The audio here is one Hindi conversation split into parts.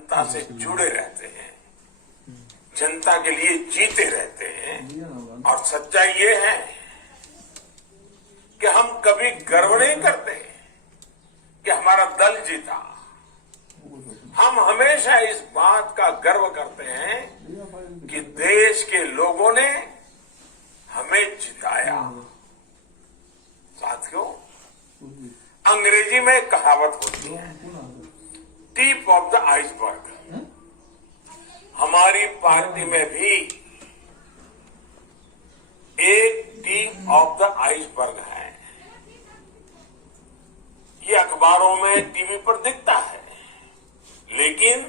जनता से जुड़े रहते हैं, जनता के लिए जीते रहते हैं। और सच्चाई ये है कि हम कभी गर्व नहीं करते कि हमारा दल जीता। हम हमेशा इस बात का गर्व करते हैं कि देश के लोगों ने हमें जिताया। साथियों, अंग्रेजी में एक कहावत होती है, टिप ऑफ द आइसबर्ग। हमारी पार्टी में भी एक टिप ऑफ द आइसबर्ग है। ये अखबारों में, टीवी पर दिखता है, लेकिन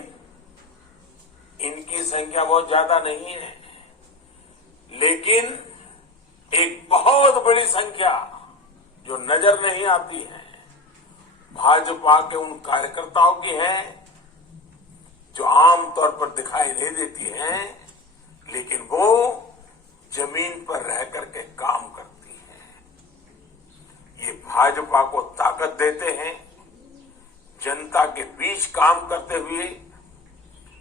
इनकी संख्या बहुत ज्यादा नहीं है। लेकिन एक बहुत बड़ी संख्या जो नजर नहीं आती है, भाजपा के उन कार्यकर्ताओं की है जो आमतौर पर दिखाई नहीं देती हैं, लेकिन वो जमीन पर रह करके काम करती हैं। ये भाजपा को ताकत देते हैं, जनता के बीच काम करते हुए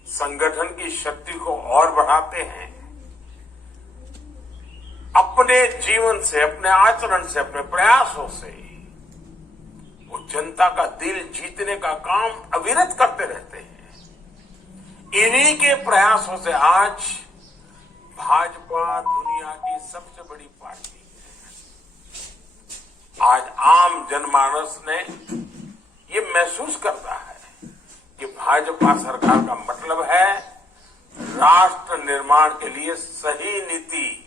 संगठन की शक्ति को और बढ़ाते हैं। अपने जीवन से, अपने आचरण से, अपने प्रयासों से वो जनता का दिल जीतने का काम अविरत करते रहते हैं। इन्हीं के प्रयासों से आज भाजपा दुनिया की सबसे बड़ी पार्टी है। आज आम जनमानस ने ये महसूस करता है कि भाजपा सरकार का मतलब है राष्ट्र निर्माण के लिए सही नीति,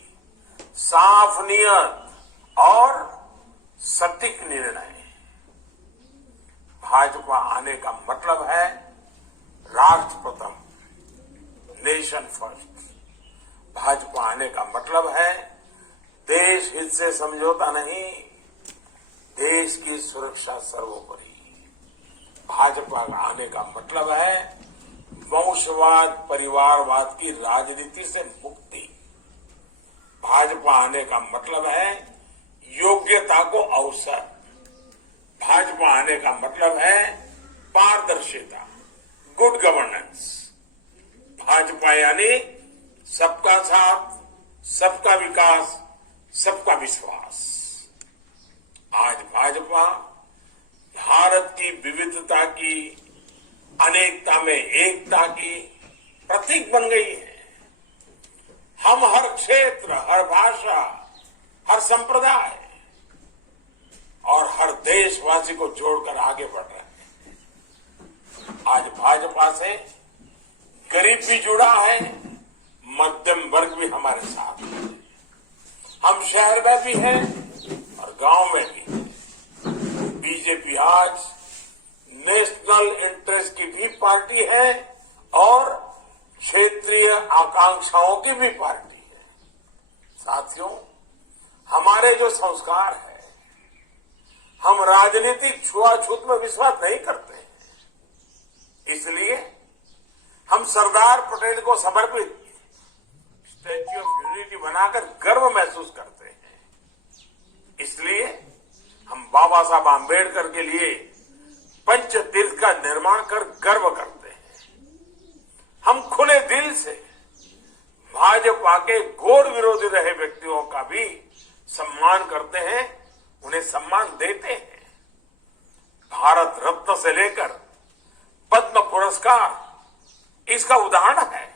साफ नियत और सटीक निर्णय। भाजपा आने का मतलब है राष्ट्र प्रथम, नेशन फर्स्ट। भाजपा आने का मतलब है देश हित से समझौता नहीं, देश की सुरक्षा सर्वोपरि। भाजपा आने का मतलब है वंशवाद, परिवारवाद की राजनीति से मुक्ति। भाजपा आने का मतलब है योग्यता को अवसर। भाजपा आने का मतलब है पारदर्शिता, गुड गवर्नेंस। भाजपा यानी सबका साथ, सबका विकास, सबका विश्वास। आज भाजपा भारत की विविधता की, अनेकता में एकता की प्रतीक बन गई है। हम हर क्षेत्र, हर भाषा, हर संप्रदाय और हर देशवासी को जोड़कर आगे बढ़ रहे हैं। आज भाजपा से गरीब भी जुड़ा है, मध्यम वर्ग भी हमारे साथ है। हम शहर में भी हैं और गांव में भी। बीजेपी आज नेशनल इंटरेस्ट की भी पार्टी है और क्षेत्रीय आकांक्षाओं की भी पार्टी है। साथियों, हमारे जो संस्कार है, हम राजनीतिक छुआछूत में विश्वास नहीं करते हैं। इसलिए हम सरदार पटेल को समर्पित स्टैच्यू ऑफ यूनिटी बनाकर गर्व महसूस करते हैं। इसलिए हम बाबा साहब आम्बेडकर के लिए पंचतीर्थ का निर्माण कर गर्व करते हैं। हम खुले दिल से भाजपा के घोर विरोधी रहे व्यक्तियों का भी सम्मान करते हैं, उन्हें सम्मान देते हैं। भारत रत्न से लेकर पद्म पुरस्कार इसका उदाहरण है।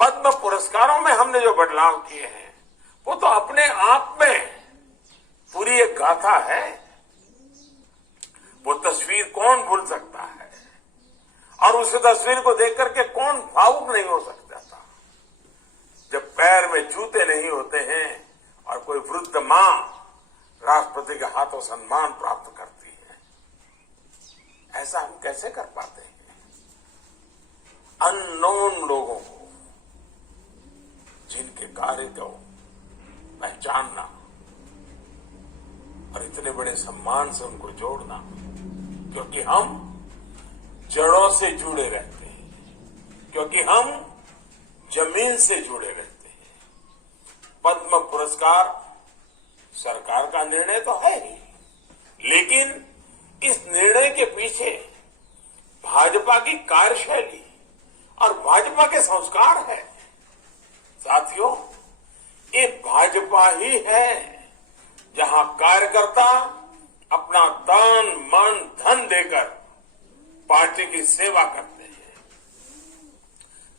पद्म पुरस्कारों में हमने जो बदलाव किए हैं वो तो अपने आप में पूरी एक गाथा है। वो तस्वीर कौन भूल सकता है और उस तस्वीर को देख करके कौन भावुक नहीं हो सकता था। जब पैर में जूते नहीं होते हैं और कोई वृद्ध मां राष्ट्रपति के हाथों सम्मान प्राप्त करती है, ऐसा हम कैसे कर पाते हैं। अननोन लोगों को, जिनके कार्य को पहचानना और इतने बड़े सम्मान से उनको जोड़ना, क्योंकि हम जड़ों से जुड़े रहते हैं, क्योंकि हम जमीन से जुड़े रहते हैं। पद्म पुरस्कार सरकार का निर्णय तो है ही, लेकिन इस निर्णय के पीछे भाजपा की कार्यशैली और भाजपा के संस्कार है। साथियों, ये भाजपा ही है जहां कार्यकर्ता अपना तन मन धन देकर पार्टी की सेवा करते हैं।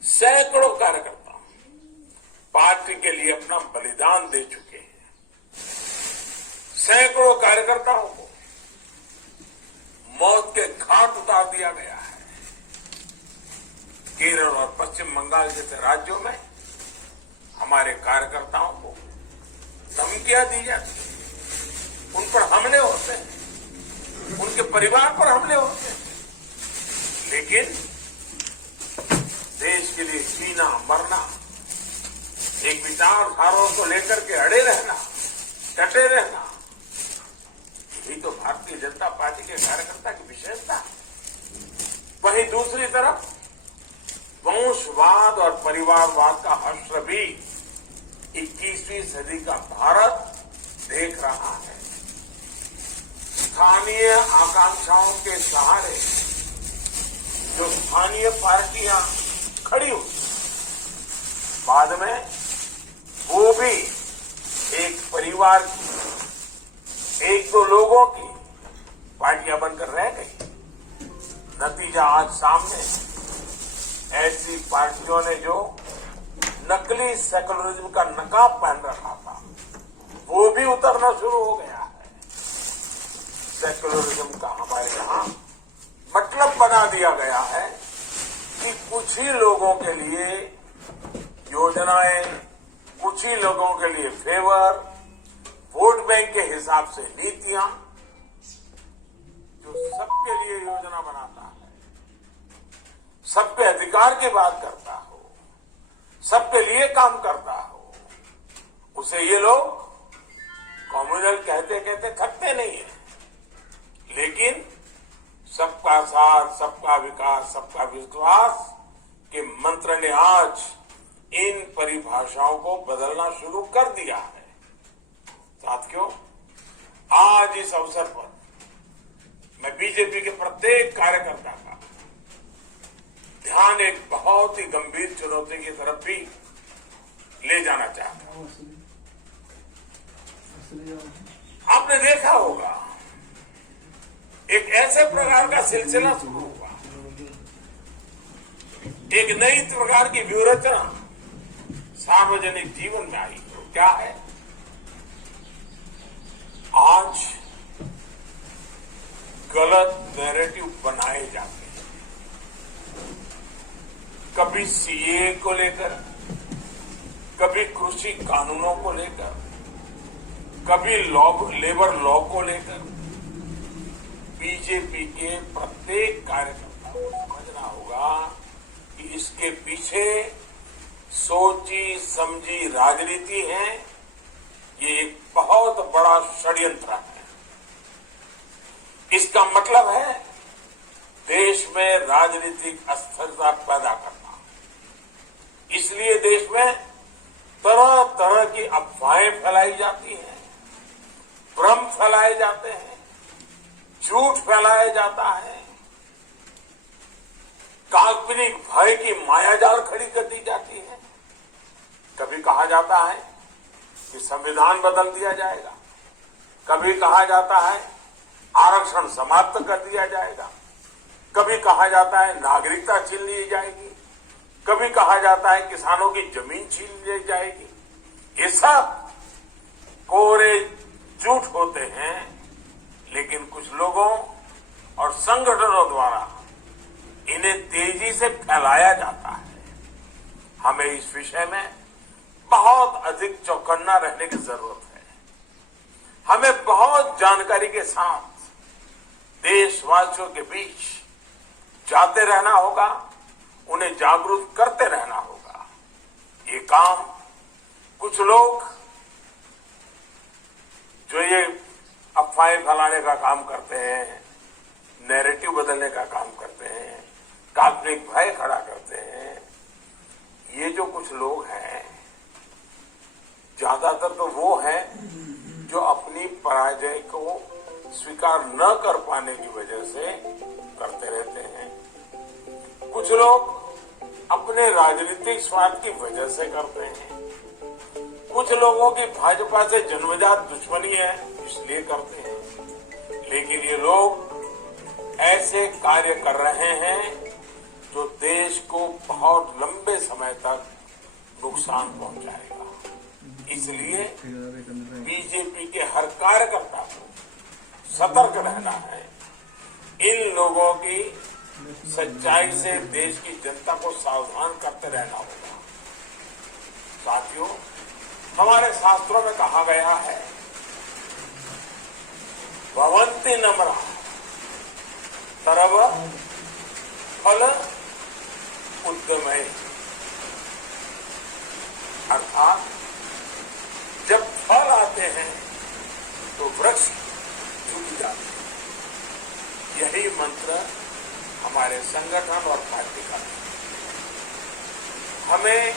सैकड़ों कार्यकर्ता पार्टी के लिए अपना बलिदान दे चुके हैं। सैकड़ों कार्यकर्ताओं को मौत के घाट उतार दिया गया है। केरल और पश्चिम बंगाल जैसे राज्यों में हमारे कार्यकर्ताओं को धमकियां दी जाती हैं, उन पर हमले होते हैं, उनके परिवार पर हमले होते हैं। लेकिन देश के लिए जीना मरना, एक विचारधाराओं को लेकर के अड़े रहना, डटे रहना, यही तो भारतीय जनता पार्टी के कार्यकर्ता की विशेषता है। वहीं दूसरी तरफ वंशवाद और परिवारवाद का हश्र भी 21वीं सदी का भारत देख रहा है। स्थानीय आकांक्षाओं के सहारे जो स्थानीय पार्टियां खड़ी हुई, बाद में वो भी एक परिवार की, एक दो लोगों की पार्टियां बनकर रह गई। नतीजा आज सामने, ऐसी पार्टियों ने जो नकली सेकुलरिज्म का नकाब पहन रखा था, वो भी उतरना शुरू हो गया है। सेकुलरिज्म का हमारे यहां मतलब बना दिया गया है कि कुछ ही लोगों के लिए योजनाएं, कुछ ही लोगों के लिए फेवर, वोट बैंक के हिसाब से नीतियां, जो सबके लिए योजना बनाता है, सबके अधिकार की बात करता हो, सबके लिए काम करता हो, उसे ये लोग कम्युनल कहते कहते थकते नहीं है। लेकिन सबका साथ, सबका विकास, सबका विश्वास के मंत्र ने आज इन परिभाषाओं को बदलना शुरू कर दिया है। साथियों, आज इस अवसर पर मैं बीजेपी के प्रत्येक कार्यकर्ता का ध्यान एक बहुत ही गंभीर चुनौती की तरफ भी ले जाना चाहता हूं। आपने देखा होगा, एक ऐसे प्रकार का सिलसिला शुरू हुआ, एक नई प्रकार की व्यूहरचना सार्वजनिक जीवन में आई। तो क्या है? आज गलत नैरेटिव बनाए जाते हैं। कभी सीए को लेकर, कभी कृषि कानूनों को लेकर, कभी लेबर लॉ को लेकर। बीजेपी के प्रत्येक कार्यकर्ता को समझना होगा कि इसके पीछे सोची समझी राजनीति है। ये एक बहुत बड़ा षड्यंत्र है। इसका मतलब है देश में राजनीतिक अस्थिरता पैदा करना। इसलिए देश में तरह तरह की अफवाहें फैलाई जाती हैं, भ्रम फैलाए जाते हैं, झूठ फैलाया जाता है, काल्पनिक भय की मायाजाल खड़ी कर दी जाती है। कभी कहा जाता है कि संविधान बदल दिया जाएगा, कभी कहा जाता है आरक्षण समाप्त कर दिया जाएगा, कभी कहा जाता है नागरिकता छीन ली जाएगी, कभी कहा जाता है किसानों की जमीन छीन ली जाएगी। ये सब कोरे झूठ होते हैं, लेकिन कुछ लोगों और संगठनों द्वारा इन्हें तेजी से फैलाया जाता है। हमें इस विषय में बहुत अधिक चौकन्ना रहने की जरूरत है। हमें बहुत जानकारी के साथ देशवासियों के बीच जाते रहना होगा, उन्हें जागरूक करते रहना होगा। ये काम कुछ लोग जो ये अफवाहें फैलाने का काम करते हैं, नैरेटिव बदलने का काम करते हैं, काल्पनिक भय खड़ा करते हैं, ये जो कुछ लोग हैं, ज्यादातर तो वो हैं जो अपनी पराजय को स्वीकार न कर पाने की वजह से करते रहते हैं। कुछ लोग अपने राजनीतिक स्वार्थ की वजह से करते हैं, कुछ लोगों की भाजपा से जन्मजात दुश्मनी है इसलिए करते हैं, लेकिन ये लोग ऐसे कार्य कर रहे हैं जो देश को बहुत लंबे समय तक नुकसान पहुंचाएगा। इसलिए बीजेपी के हर कार्यकर्ता को सतर्क रहना है। इन लोगों की सच्चाई से देश की जनता को सावधान करते रहना होगा। साथियों, हमारे शास्त्रों में कहा गया है, भवन्ति नम्रा तरव फल उद्यमय, अर्थात जब फल आते हैं तो वृक्ष झुक जाते हैं। यही मंत्र हमारे संगठन और पार्टी का है। हमें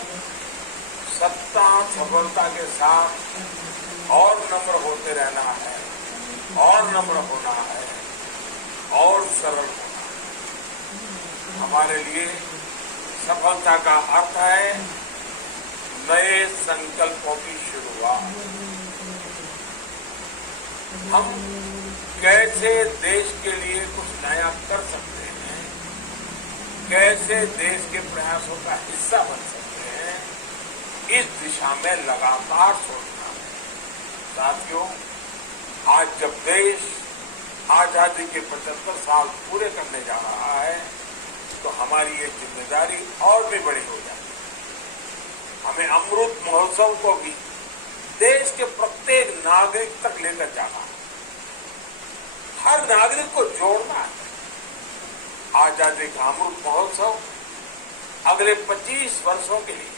सत्ता सफलता के साथ और नम्र होते रहना है, और नम्र होना है, और सरल होना है। हमारे लिए सफलता का अर्थ है नए संकल्पों की शुरुआत। हम कैसे देश के लिए कुछ नया कर सकते हैं, कैसे देश के प्रयासों का हिस्सा बन सकते हैं, इस दिशा में लगातार सोचना है। साथियों, आज जब देश आजादी के 75 साल पूरे करने जा रहा है तो हमारी ये जिम्मेदारी और भी बड़ी हो जाती है। हमें अमृत महोत्सव को भी देश के प्रत्येक नागरिक तक लेकर जाना है, हर नागरिक को जोड़ना है। आजादी का अमृत महोत्सव अगले 25 वर्षों के लिए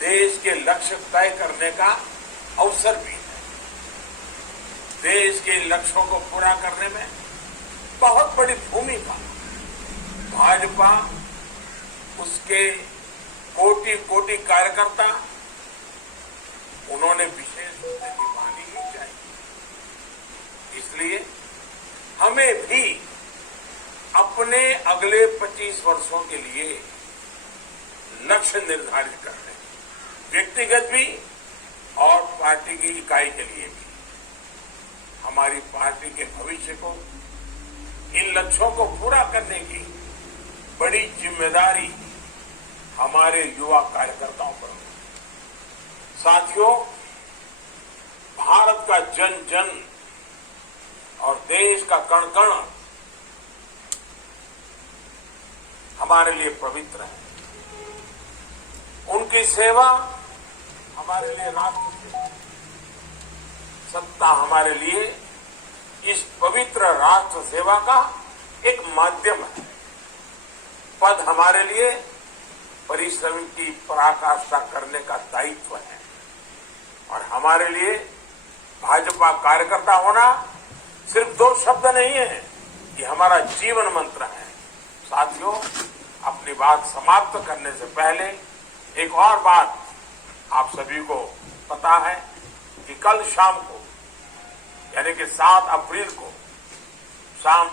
देश के लक्ष्य तय करने का अवसर भी है। देश के लक्ष्यों को पूरा करने में बहुत बड़ी भूमिका भाजपा, उसके कोटि कोटि कार्यकर्ता, उन्होंने विशेष रूप से निभानी ही चाहिए। इसलिए हमें भी अपने अगले 25 वर्षों के लिए लक्ष्य निर्धारित करने, व्यक्तिगत भी और पार्टी की इकाई के लिए भी। हमारी पार्टी के भविष्य को, इन लक्ष्यों को पूरा करने की बड़ी जिम्मेदारी हमारे युवा कार्यकर्ताओं पर है। साथियों, भारत का जन जन और देश का कण कण हमारे लिए पवित्र है। उनकी सेवा हमारे लिए राष्ट्र सेवा है। सत्ता हमारे लिए इस पवित्र राष्ट्र सेवा का एक माध्यम है। पद हमारे लिए परिश्रम की पराकाष्ठा करने का दायित्व है और हमारे लिए भाजपा कार्यकर्ता होना सिर्फ 2 शब्द नहीं है, ये हमारा जीवन मंत्र है। साथियों, अपनी बात समाप्त करने से पहले एक और बात आप सभी को पता है कि कल शाम को, यानी कि 7 अप्रैल को शाम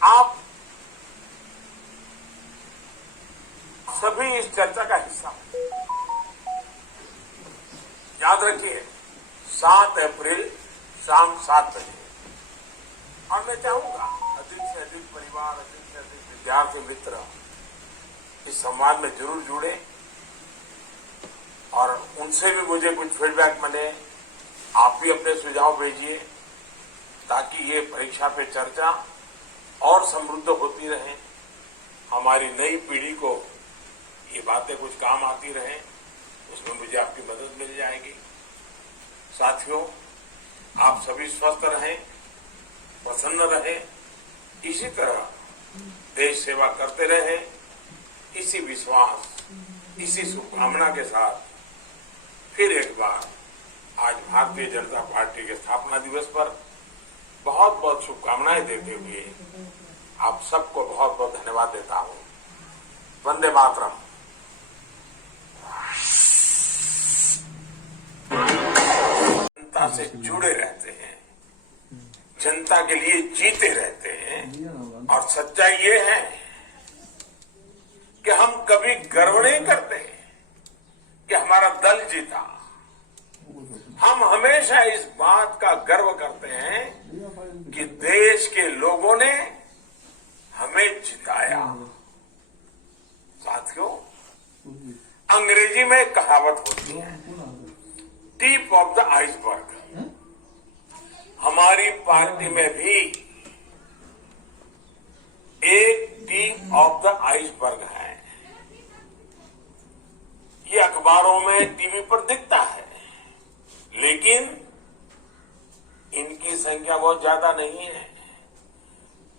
आप सभी इस चर्चा का हिस्सा हैं। याद रखिए, 7 अप्रैल शाम 7 बजे। और मैं चाहूंगा अधिक से अधिक परिवार, अधिक से अधिक विद्यार्थी मित्र इस संवाद में जरूर जुड़े और उनसे भी मुझे कुछ फीडबैक मिले। आप भी अपने सुझाव भेजिए ताकि ये परीक्षा पे चर्चा और समृद्ध होती रहे, हमारी नई पीढ़ी को ये बातें कुछ काम आती रहें, उसमें मुझे आपकी मदद मिल जाएगी। साथियों, आप सभी स्वस्थ रहें, प्रसन्न रहें, इसी तरह देश सेवा करते रहें। इसी विश्वास, इसी शुभकामना के साथ फिर एक बार आज भारतीय जनता पार्टी के स्थापना दिवस पर बहुत बहुत शुभकामनाएं देते हुए आप सबको बहुत बहुत धन्यवाद देता हूं। वंदे मातरम। जनता से जुड़े रहते हैं, जनता के लिए जीते रहते हैं। और सच्चाई ये है कि हम कभी गर्व नहीं करते कि हमारा दल जीता। हम हमेशा इस बात का गर्व करते हैं कि देश के लोगों ने हमें जिताया। साथियों, अंग्रेजी में एक कहावत होती है, टिप ऑफ द आइसबर्ग। हमारी पार्टी में भी एक टिप ऑफ द आइसबर्ग है। ये अखबारों में, टीवी पर दिखता है, लेकिन इनकी संख्या बहुत ज्यादा नहीं है।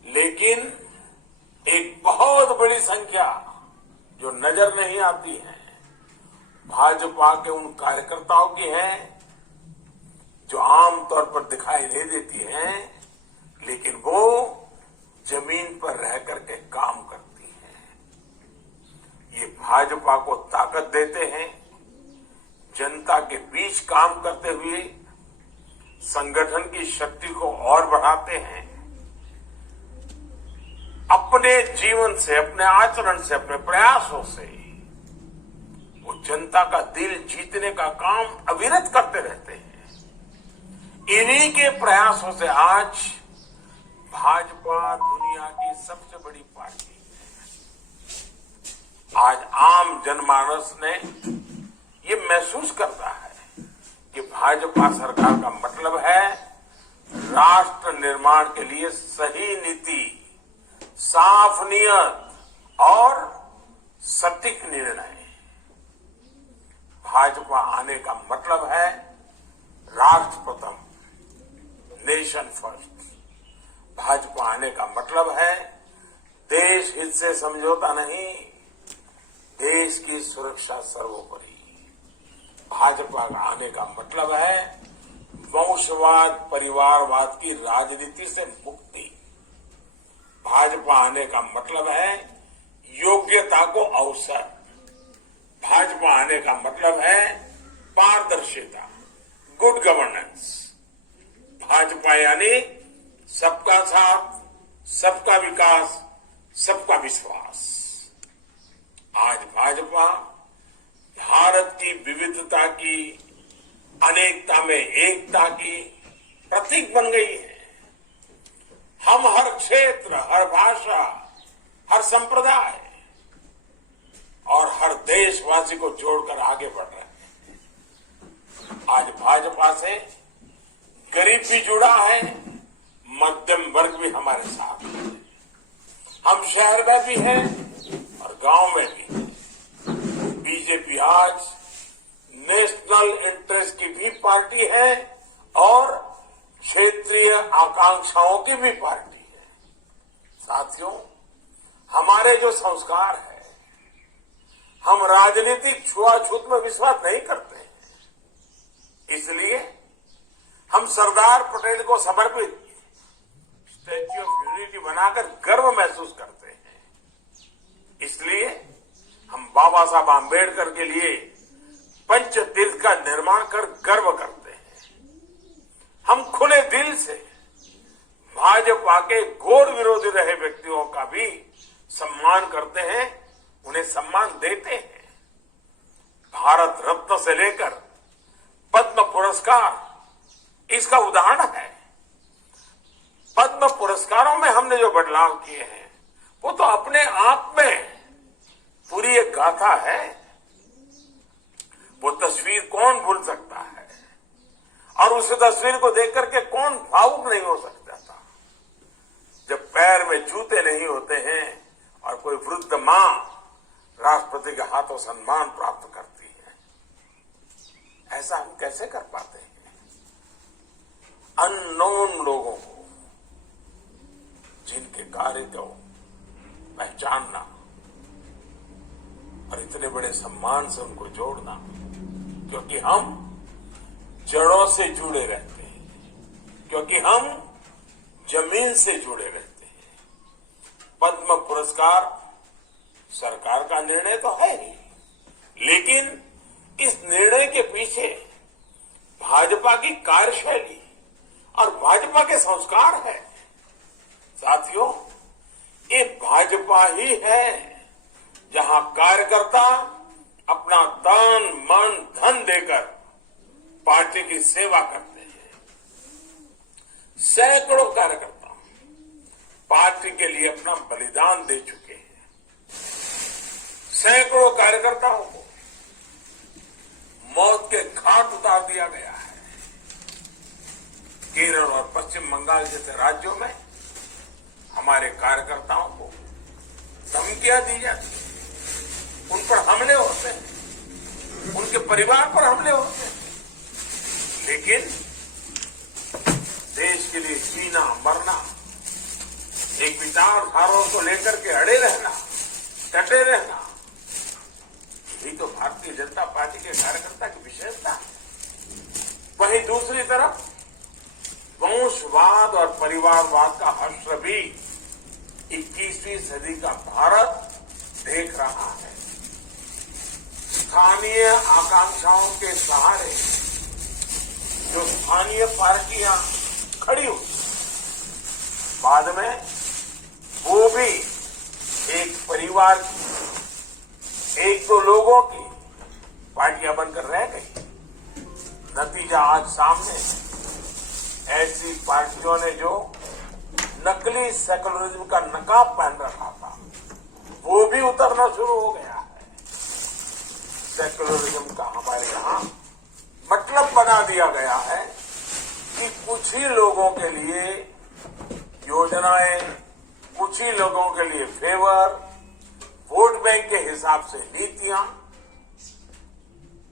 लेकिन एक बहुत बड़ी संख्या जो नजर नहीं आती है, भाजपा के उन कार्यकर्ताओं की है जो आमतौर पर दिखाई नहीं देती हैं, लेकिन वो जमीन पर रह करके काम करती हैं। ये भाजपा को ताकत देते हैं, जनता के बीच काम करते हुए संगठन की शक्ति को और बढ़ाते हैं। अपने जीवन से, अपने आचरण से, अपने प्रयासों से वो जनता का दिल जीतने का काम अविरत करते रहते हैं। इन्हीं के प्रयासों से आज भाजपा दुनिया की सबसे बड़ी पार्टी है। आज आम जनमानस ने ये महसूस करता है कि भाजपा सरकार का मतलब है राष्ट्र निर्माण के लिए सही नीति, साफ नियत और सटीक निर्णय। भाजपा आने का मतलब है राष्ट्र प्रथम, नेशन फर्स्ट। भाजपा आने का मतलब है देश हित से समझौता नहीं, देश की सुरक्षा सर्वोपरि। भाजपा का आने का मतलब है वंशवाद, परिवारवाद की राजनीति से मुक्ति। भाजपा आने का मतलब है योग्यता को अवसर। भाजपा आने का मतलब है पारदर्शिता, गुड गवर्नेंस। भाजपा यानी सबका साथ, सबका विकास, सबका विश्वास। आज भाजपा भारत की विविधता की, अनेकता में एकता की प्रतीक बन गई है। हम हर क्षेत्र, हर भाषा, हर संप्रदाय और हर देशवासी को जोड़कर आगे बढ़ रहे हैं। आज भाजपा से गरीब भी जुड़ा है, मध्यम वर्ग भी हमारे साथ है। हम शहर में भी हैं और गांव में भी। बीजेपी आज नेशनल इंटरेस्ट की भी पार्टी है और क्षेत्रीय आकांक्षाओं की भी पार्टी है। साथियों, हमारे जो संस्कार है, हम राजनीतिक छुआछूत में विश्वास नहीं करते हैं। इसलिए हम सरदार पटेल को समर्पित स्टैच्यू ऑफ यूनिटी बनाकर गर्व महसूस करते हैं। इसलिए हम बाबा साहब आम्बेडकर के लिए पंचतीर्थ का निर्माण कर गर्व करते हैं। हम खुले दिल से भाजपा के घोर विरोधी रहे व्यक्तियों का भी सम्मान करते हैं, उन्हें सम्मान देते हैं। भारत रत्न से लेकर पद्म पुरस्कार इसका उदाहरण है। पद्म पुरस्कारों में हमने जो बदलाव किए हैं वो तो अपने आप में पूरी एक गाथा है। वो तस्वीर कौन भूल सकता है, और उस तस्वीर को देख करके कौन भावुक नहीं हो सकता था। जब पैर में जूते नहीं होते हैं और कोई वृद्ध मां राष्ट्रपति के हाथों सम्मान प्राप्त करती है, ऐसा हम कैसे कर पाते हैं। अननोन लोगों को, जिनके कार्य को पहचानना और इतने बड़े सम्मान से उनको जोड़ना, क्योंकि हम जड़ों से जुड़े रहते हैं, क्योंकि हम जमीन से जुड़े रहते हैं। पद्म पुरस्कार सरकार का निर्णय तो है ही, लेकिन इस निर्णय के पीछे भाजपा की कार्यशैली और भाजपा के संस्कार है। साथियों, ये भाजपा ही है जहां कार्यकर्ता अपना तन मन धन देकर पार्टी की सेवा करते हैं। सैकड़ों कार्यकर्ता पार्टी के लिए अपना बलिदान दे चुके हैं। सैकड़ों कार्यकर्ताओं को मौत के घाट उतार दिया गया है। केरल और पश्चिम बंगाल जैसे राज्यों में हमारे कार्यकर्ताओं को धमकियां दी जाती हैं, उन पर हमले होते हैं, उनके परिवार पर हमले होते हैं। लेकिन देश के लिए जीना मरना, एक विचारधाराओं को लेकर के अड़े रहना, डटे रहना, यही तो भारतीय जनता पार्टी के कार्यकर्ता की विशेषता है। वहीं दूसरी तरफ वंशवाद और परिवारवाद का हश्र भी 21वीं सदी का भारत देख रहा है। स्थानीय आकांक्षाओं के सहारे जो स्थानीय पार्टियां खड़ी हुई, बाद में वो भी एक परिवार की, एक दो लोगों की पार्टियां बनकर रह गई। नतीजा आज सामने है। ऐसी पार्टियों ने जो नकली सेकुलरिज्म का नकाब पहन रखा था, वो भी उतरना शुरू हो गया है। सेकुलरिज्म का हमारे यहां मतलब बना दिया गया है कि कुछ ही लोगों के लिए योजनाएं, कुछ ही लोगों के लिए फेवर, वोट बैंक के हिसाब से नीतियां,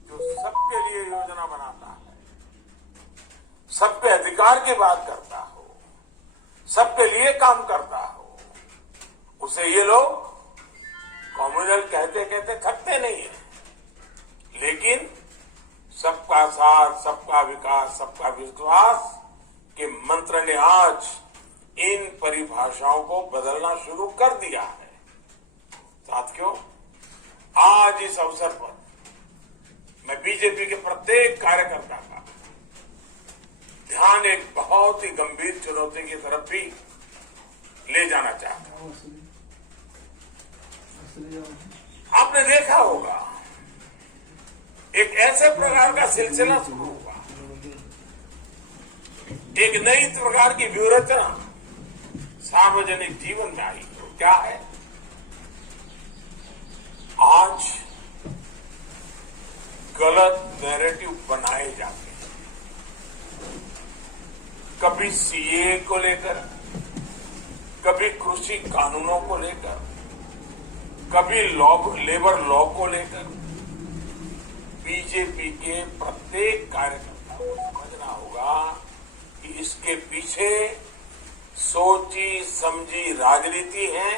जो सबके लिए योजना बनाता है, सबके अधिकार की बात करता हो, सबके लिए काम करता हो, उसे ये लोग कम्युनल कहते कहते थकते नहीं है। लेकिन सबका साथ, सबका विकास, सबका विश्वास के मंत्र ने आज इन परिभाषाओं को बदलना शुरू कर दिया है। साथियों, आज इस अवसर पर मैं बीजेपी के प्रत्येक कार्यकर्ता का ध्यान एक बहुत ही गंभीर चुनौती की तरफ भी ले जाना चाहता हूं। आपने देखा होगा, एक ऐसे प्रकार का सिलसिला शुरू हुआ, एक नई प्रकार की व्यूहरचना सार्वजनिक जीवन में आई। तो क्या है? आज गलत नैरेटिव बनाए जाते हैं। कभी सीए को लेकर, कभी कृषि कानूनों को लेकर, कभी लेबर लॉ को लेकर बीजेपी के प्रत्येक कार्यकर्ता को समझना होगा कि इसके पीछे सोची समझी राजनीति है।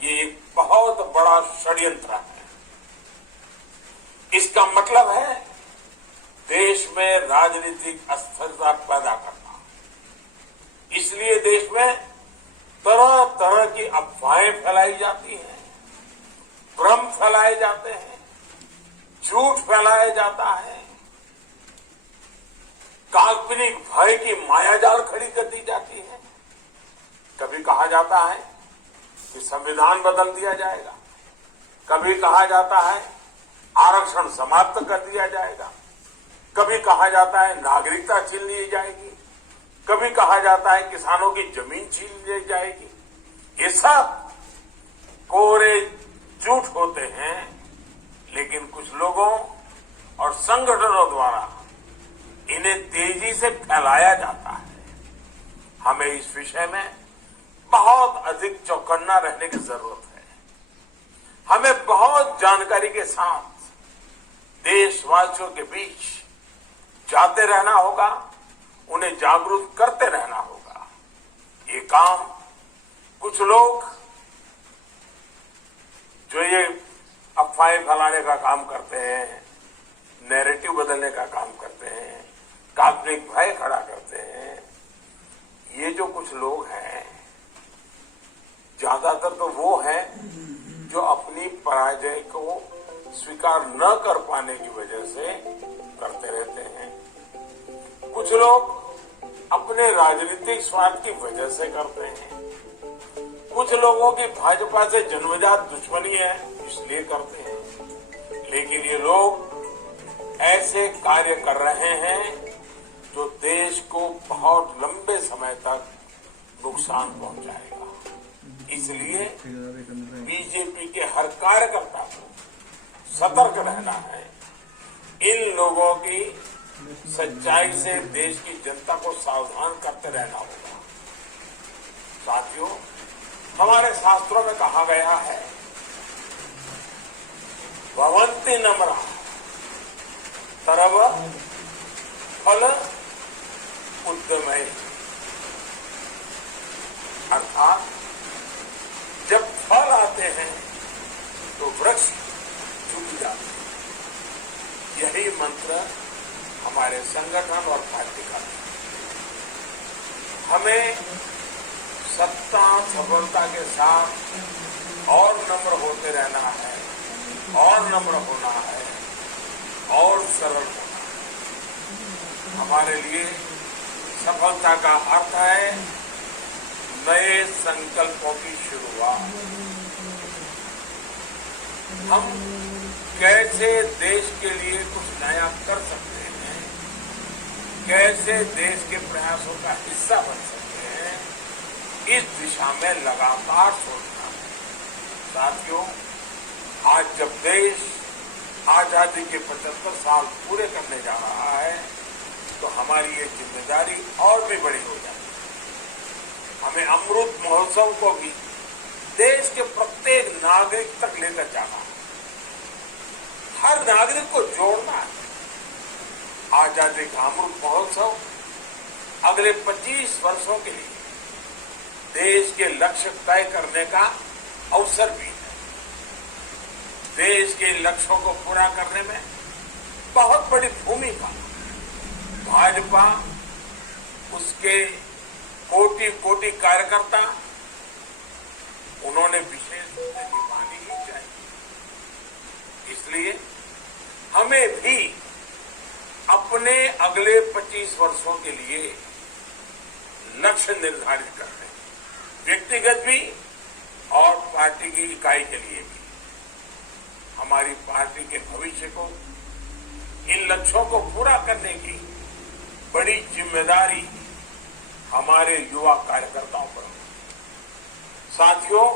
ये एक बहुत बड़ा षड्यंत्र है। इसका मतलब है देश में राजनीतिक अस्थिरता पैदा करना। इसलिए देश में तरह तरह की अफवाहें फैलाई जाती हैं, भ्रम फैलाए जाते हैं, झूठ फैलाया जाता है, काल्पनिक भय की मायाजाल खड़ी कर दी जाती है। कभी कहा जाता है कि संविधान बदल दिया जाएगा, कभी कहा जाता है आरक्षण समाप्त कर दिया जाएगा, कभी कहा जाता है नागरिकता छीन ली जाएगी, कभी कहा जाता है किसानों की जमीन छीन ली जाएगी। ये सब कोरे झूठ होते हैं, लेकिन कुछ लोगों और संगठनों द्वारा इन्हें तेजी से फैलाया जाता है। हमें इस विषय में बहुत अधिक चौकन्ना रहने की जरूरत है। हमें बहुत जानकारी के साथ देशवासियों के बीच जाते रहना होगा, उन्हें जागरूक करते रहना होगा। ये काम कुछ लोग जो ये अफवाहें फैलाने का काम करते हैं, नैरेटिव बदलने का काम करते हैं, काल्पनिक भय खड़ा करते हैं, ये जो कुछ लोग हैं, ज्यादातर तो वो हैं जो अपनी पराजय को स्वीकार न कर पाने की वजह से करते रहते हैं। कुछ लोग अपने राजनीतिक स्वार्थ की वजह से करते हैं। कुछ लोगों की भाजपा से जन्मजात दुश्मनी है, इसलिए करते हैं। लेकिन ये लोग ऐसे कार्य कर रहे हैं जो देश को बहुत लंबे समय तक नुकसान पहुंचाएगा। इसलिए बीजेपी के हर कार्यकर्ता को सतर्क रहना है। इन लोगों की सच्चाई से देश की जनता को सावधान करते रहना होगा। साथियों, हमारे शास्त्रों में कहा गया है, भवन्ति नम्रा तरव फल उद्यमय, अर्थात जब फल आते हैं तो वृक्ष झुक जाते हैं। यही मंत्र हमारे संगठन और पार्टी का है। हमें सत्ता सफलता के साथ और नम्र होते रहना है, और नम्र होना है, और सरल होना है। हमारे लिए सफलता का अर्थ है नए संकल्पों की शुरुआत। हम कैसे देश के लिए कुछ नया कर सकते हैं, कैसे देश के प्रयासों का हिस्सा बन सकते हैं, इस दिशा में लगातार सोचना है। साथियों, आज जब देश आजादी के 75 साल पूरे करने जा रहा है तो हमारी ये जिम्मेदारी और भी बड़ी हो जाती है। हमें अमृत महोत्सव को भी देश के प्रत्येक नागरिक तक लेकर जाना है, हर नागरिक को जोड़ना है। आजादी का अमृत महोत्सव अगले 25 वर्षों के लिए देश के लक्ष्य तय करने का अवसर भी है। देश के लक्ष्यों को पूरा करने में बहुत बड़ी भूमिका भाजपा, उसके कोटि कोटि कार्यकर्ता, उन्होंने विशेष रूप से निभानी ही चाहिए। इसलिए हमें भी अपने अगले 25 वर्षों के लिए लक्ष्य निर्धारित करने, व्यक्तिगत भी और पार्टी की इकाई के लिए भी। हमारी पार्टी के भविष्य को, इन लक्ष्यों को पूरा करने की बड़ी जिम्मेदारी हमारे युवा कार्यकर्ताओं पर है। साथियों,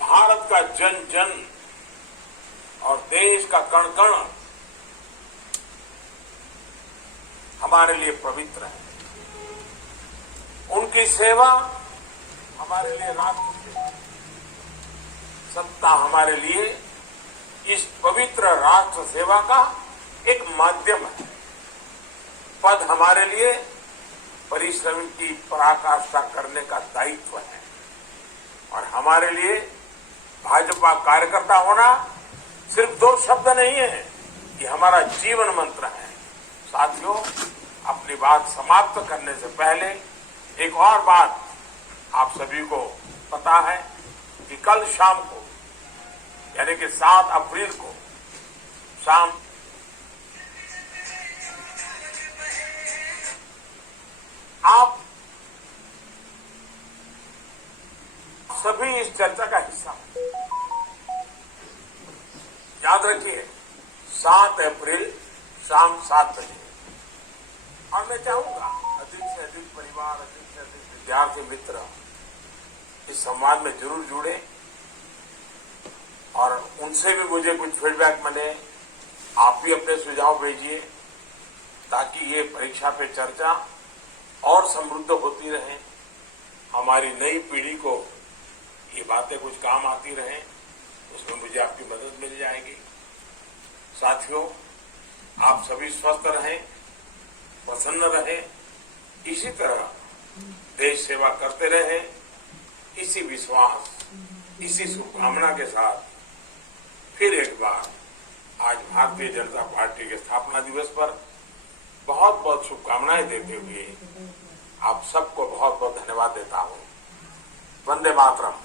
भारत का जन जन और देश का कण कण हमारे लिए पवित्र है। उनकी सेवा हमारे लिए राष्ट्र सेवा, सत्ता हमारे लिए इस पवित्र राष्ट्र सेवा का एक माध्यम है। पद हमारे लिए परिश्रम की पराकाष्ठा करने का दायित्व है। और हमारे लिए भाजपा कार्यकर्ता होना सिर्फ 2 शब्द नहीं है, ये हमारा जीवन मंत्र है। साथियों, अपनी बात समाप्त करने से पहले एक और बात आप सभी को पता है कि कल शाम को, यानी कि 7 अप्रैल को शाम आप सभी इस चर्चा का हिस्सा हैं। याद रखिए, 7 अप्रैल शाम 7 बजे। और मैं चाहूंगा अधिक से अधिक परिवार, अधिक से अधिक विद्यार्थी मित्र इस संवाद में जरूर जुड़े और उनसे भी मुझे कुछ फीडबैक मिले। आप भी अपने सुझाव भेजिए ताकि ये परीक्षा पे चर्चा और समृद्ध होती रहे, हमारी नई पीढ़ी को ये बातें कुछ काम आती रहें, उसमें मुझे आपकी मदद मिल जाएगी। साथियों, आप सभी स्वस्थ रहें, प्रसन्न रहें, इसी तरह देश सेवा करते रहें। इसी विश्वास, इसी शुभकामना के साथ फिर एक बार आज भारतीय जनता पार्टी के स्थापना दिवस पर बहुत बहुत शुभकामनाएं देते हुए आप सबको बहुत बहुत धन्यवाद देता हूं। वंदे मातरम।